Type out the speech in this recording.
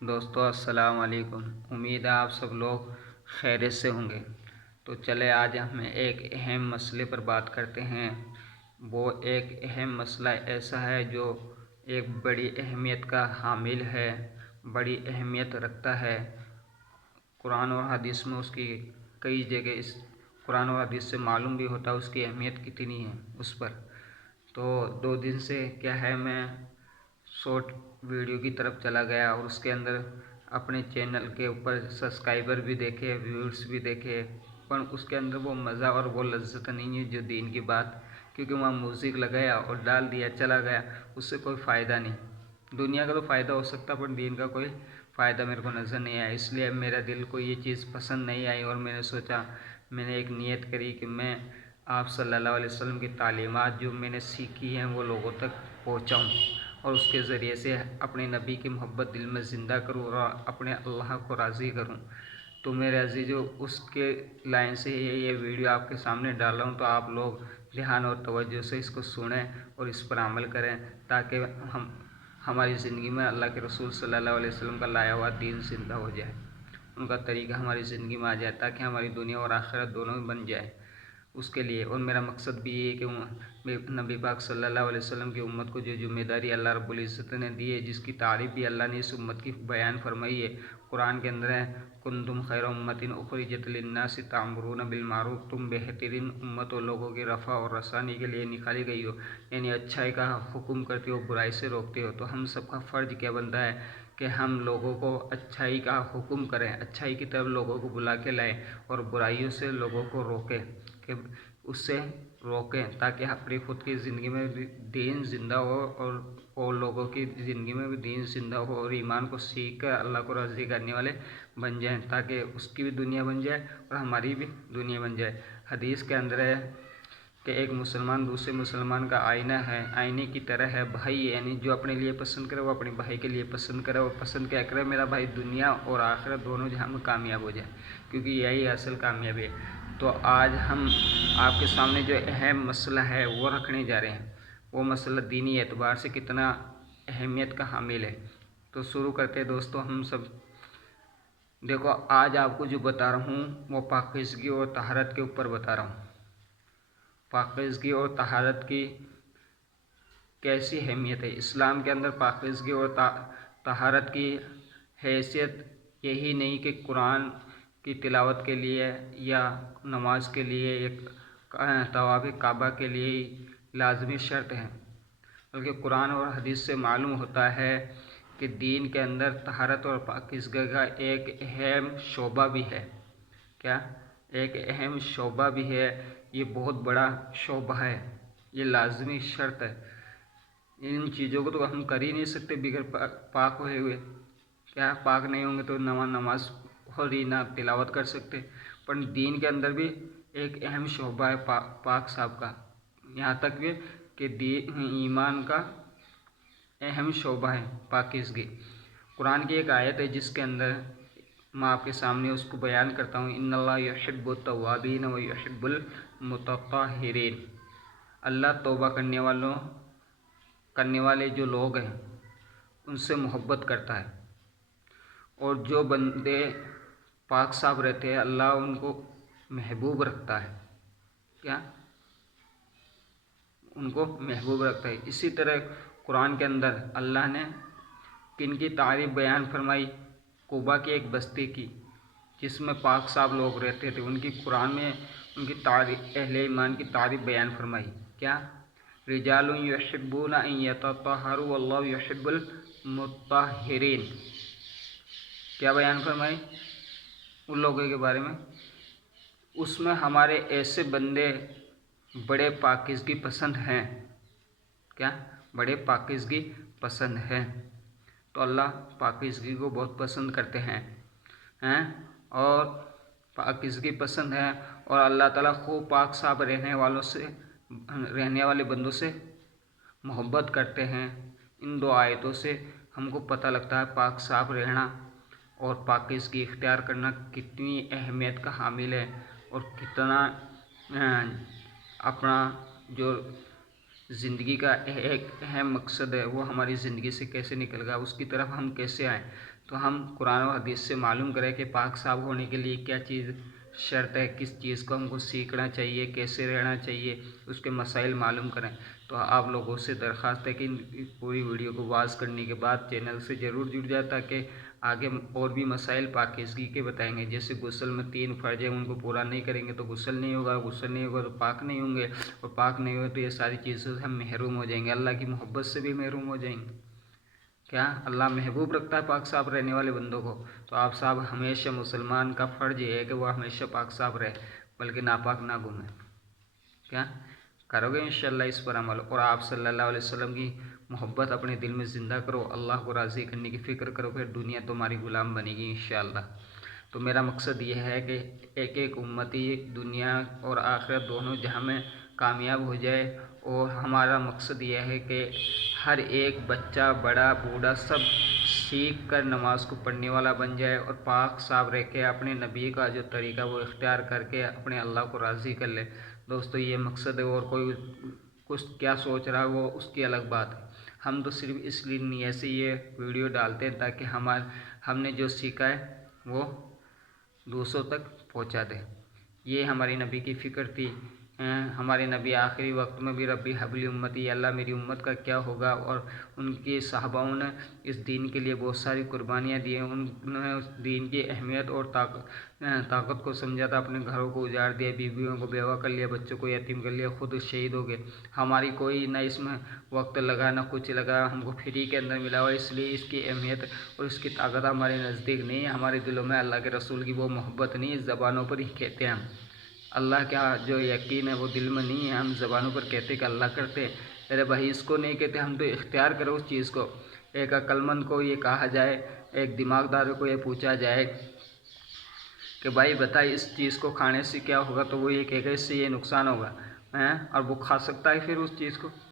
دوستو السلام علیکم۔ امید ہے آپ سب لوگ خیریت سے ہوں گے۔ تو چلے آج ہم ایک اہم مسئلے پر بات کرتے ہیں۔ وہ ایک اہم مسئلہ ایسا ہے جو ایک بڑی اہمیت کا حامل ہے، بڑی اہمیت رکھتا ہے۔ قرآن اور حدیث میں اس کی کئی جگہ قرآن اور حدیث سے معلوم بھی ہوتا ہے اس کی اہمیت کتنی ہے اس پر۔ تو 2 دن سے کیا ہے، میں شارٹ ویڈیو کی طرف چلا گیا اور اس کے اندر اپنے چینل کے اوپر سبسکرائبر بھی دیکھے، ویورز بھی دیکھے، پر اس کے اندر وہ مزہ اور وہ لذت نہیں ہے جو دین کی بات، کیونکہ وہاں میوزک لگایا اور ڈال دیا چلا گیا، اس سے کوئی فائدہ نہیں۔ دنیا کا تو فائدہ ہو سکتا پر دین کا کوئی فائدہ میرے کو نظر نہیں آیا، اس لیے میرا دل کو یہ چیز پسند نہیں آئی اور میں نے سوچا، میں نے ایک نیت کری کہ میں آپ صلی اللہ علیہ وسلم کی تعلیمات جو میں نے سیکھی ہیں وہ لوگوں تک پہنچاؤں اور اس کے ذریعے سے اپنے نبی کی محبت دل میں زندہ کروں اور اپنے اللہ کو راضی کروں۔ تو میرے عزیزو، اس کے لائن سے یہ ویڈیو آپ کے سامنے ڈال رہا ہوں، تو آپ لوگ دھیان اور توجہ سے اس کو سنیں اور اس پر عمل کریں، تاکہ ہماری زندگی میں اللہ کے رسول صلی اللہ علیہ وسلم کا لایا ہوا دین زندہ ہو جائے، ان کا طریقہ ہماری زندگی میں آ جائے، تاکہ ہماری دنیا اور آخرت دونوں بن جائے اس کے لیے۔ اور میرا مقصد بھی یہ ہے کہ نبی پاک صلی اللہ علیہ وسلم کی امت کو جو ذمہ داری اللہ رب العزت نے دی ہے، جس کی تعریف بھی اللہ نے اس امت کی بیان فرمائی ہے قرآن کے اندر ہے، کنتم خیر امت اخرجت للناس تأمرون بالمعروف، تم بہترین امت و لوگوں کی رفع اور رسانی کے لیے نکالی گئی ہو، یعنی اچھائی کا حکم کرتے ہو، برائی سے روکتے ہو۔ تو ہم سب کا فرض کیا بنتا ہے کہ ہم لوگوں کو اچھائی کا حکم کریں، اچھائی کی طرف لوگوں کو بلا کے لائیں اور برائیوں سے لوگوں کو روکیں، کہ اس سے روکیں، تاکہ اپنی خود کی زندگی میں بھی دین زندہ ہو اور لوگوں کی زندگی میں بھی دین زندہ ہو اور ایمان کو سیکھ کر اللہ کو راضی کرنے والے بن جائیں، تاکہ اس کی بھی دنیا بن جائے اور ہماری بھی دنیا بن جائے۔ حدیث کے اندر ہے کہ ایک مسلمان دوسرے مسلمان کا آئینہ ہے، آئینے کی طرح ہے بھائی، یعنی جو اپنے لیے پسند کرے وہ اپنے بھائی کے لیے پسند کرے، اور پسند کیا کرے، میرا بھائی دنیا اور آخرت دونوں جہاں میں کامیاب ہو جائے، کیونکہ یہی اصل کامیابی ہے۔ تو آج ہم آپ کے سامنے جو اہم مسئلہ ہے وہ رکھنے جا رہے ہیں، وہ مسئلہ دینی اعتبار سے کتنا اہمیت کا حامل ہے۔ تو شروع کرتے ہیں دوستو ہم سب۔ دیکھو، آج آپ کو جو بتا رہا ہوں وہ پاکیزگی اور طہارت کے اوپر بتا رہا ہوں۔ پاکیزگی اور طہارت کی کیسی اہمیت ہے اسلام کے اندر۔ پاکیزگی اور طہارت کی حیثیت یہی نہیں کہ قرآن کی تلاوت کے لیے یا نماز کے لیے، ایک طواف کعبہ کے لیے لازمی شرط ہے، بلکہ قرآن اور حدیث سے معلوم ہوتا ہے کہ دین کے اندر طہارت اور پاکیزگی کا ایک اہم شعبہ بھی ہے۔ کیا؟ ایک اہم شعبہ بھی ہے، یہ بہت بڑا شعبہ ہے، یہ لازمی شرط ہے۔ ان چیزوں کو تو ہم کر ہی نہیں سکتے بغیر پاک ہوئے ہوئے۔ کیا پاک نہیں ہوں گے تو نماز اور ہی نہ تلاوت کر سکتے۔ پر دین کے اندر بھی ایک اہم شعبہ ہے پاک صاحب کا، یہاں تک بھی کہ ایمان کا اہم شعبہ ہے پاکیزگی۔ قرآن کی ایک آیت ہے جس کے اندر میں آپ کے سامنے اس کو بیان کرتا ہوں، ان اللہ یحب التوابین و یحب المتطہرین۔ اللہ توبہ کرنے والے جو لوگ ہیں ان سے محبت کرتا ہے، اور جو بندے پاک صاف رہتے ہیں اللہ ان کو محبوب رکھتا ہے۔ کیا؟ ان کو محبوب رکھتا ہے۔ اسی طرح قرآن کے اندر اللہ نے کن کی تعریف بیان فرمائی؟ قبا کی ایک بستی کی جس میں پاک صاف لوگ رہتے تھے، ان کی قرآن میں ان کی تعریف، اہل ایمان کی تعریف بیان فرمائی۔ کیا؟ رجال یحبون ان یتطہروا واللہ یحب المطہرین۔ کیا بیان فرمائی ان لوگوں کے بارے میں؟ اس میں ہمارے ایسے بندے بڑے پاکیزگی پسند ہیں۔ کیا؟ بڑے پاکیزگی پسند ہیں۔ تو اللہ پاکیزگی کو بہت پسند کرتے ہیں اور پاکیزگی پسند ہے، اور اللہ تعالیٰ خوب پاک صاف رہنے والے بندوں سے محبت کرتے ہیں۔ ان 2 آیتوں سے ہم کو پتہ لگتا ہے پاک صاف رہنا اور پاکیزگی اختیار کرنا کتنی اہمیت کا حامل ہے، اور کتنا اپنا جو زندگی کا ایک اہم مقصد ہے وہ ہماری زندگی سے کیسے نکل گا، اس کی طرف ہم کیسے آئیں۔ تو ہم قرآن و حدیث سے معلوم کریں کہ پاک صاف ہونے کے لیے کیا چیز شرط ہے، کس چیز کو ہم کو سیکھنا چاہیے، کیسے رہنا چاہیے، اس کے مسائل معلوم کریں۔ تو آپ لوگوں سے درخواست ہے کہ پوری ویڈیو کو واچ کرنے کے بعد چینل سے ضرور جڑ جائے، تاکہ آگے اور بھی مسائل پاکیزگی کے بتائیں گے۔ جیسے غسل میں 3 فرض ہیں، ان کو پورا نہیں کریں گے تو غسل نہیں ہوگا، غسل نہیں ہوگا تو پاک نہیں ہوں گے، اور پاک نہیں ہوئے تو یہ ساری چیزوں سے ہم محروم ہو جائیں گے، اللہ کی محبت سے بھی محروم ہو جائیں گے۔ کیا اللہ محبوب رکھتا ہے پاک صاف رہنے والے بندوں کو؟ تو آپ صاحب ہمیشہ مسلمان کا فرض یہ ہے کہ وہ ہمیشہ پاک صاف رہے، بلکہ ناپاک نہ گھومے۔ کیا کرو گے انشاءاللہ اس پر عمل، اور آپ صلی اللہ علیہ وسلم کی محبت اپنے دل میں زندہ کرو، اللہ کو راضی کرنے کی فکر کرو، پھر دنیا تمہاری غلام بنے گی انشاءاللہ۔ تو میرا مقصد یہ ہے کہ ایک ایک امتی دنیا اور آخرت دونوں جہاں میں کامیاب ہو جائے، اور ہمارا مقصد یہ ہے کہ ہر ایک بچہ بڑا بوڑھا سب سیکھ کر نماز کو پڑھنے والا بن جائے، اور پاک صاف رہ کے اپنے نبی کا جو طریقہ وہ اختیار کر کے اپنے اللہ کو راضی کر لے۔ دوستو یہ مقصد ہے، اور کوئی کچھ کیا سوچ رہا ہے وہ اس کی الگ بات ہے۔ ہم تو صرف اس لیے نیت سے یہ ویڈیو ڈالتے ہیں تاکہ ہم نے جو سیکھا ہے وہ دوسروں تک پہنچا دے۔ یہ ہماری نبی کی فکر تھی۔ ہمارے نبی آخری وقت میں بھی ربی حبلی امتی، اللہ میری امت کا کیا ہوگا، اور ان کے صحاباؤں نے اس دین کے لیے بہت ساری قربانیاں دی ہیں، انہوں نے اس دین کی اہمیت اور طاقت کو سمجھا تھا، اپنے گھروں کو اجاڑ دیا، بیویوں کو بیوہ کر لیا، بچوں کو یتیم کر لیا، خود شہید ہو گئے۔ ہماری کوئی نہ اس میں وقت لگا نہ کچھ لگا، ہم کو فری کے اندر ملا ہوا، اس لیے اس کی اہمیت اور اس کی طاقت ہمارے نزدیک نہیں ہے، ہمارے دلوں میں اللہ کے رسول کی وہ محبت نہیں ہے، زبانوں پر ہی کہتے ہیں ہم۔ اللہ کا جو یقین ہے وہ دل میں نہیں ہے، ہم زبانوں پر کہتے کہ اللہ کرتے ہیں۔ ارے بھائی اس کو نہیں کہتے، ہم تو اختیار کرو اس چیز کو۔ ایک عقل مند کو یہ کہا جائے، ایک دماغ دار کو یہ پوچھا جائے کہ بھائی بتا اس چیز کو کھانے سے کیا ہوگا، تو وہ یہ کہے گا اس سے یہ نقصان ہوگا، اور وہ کھا سکتا ہے پھر اس چیز کو؟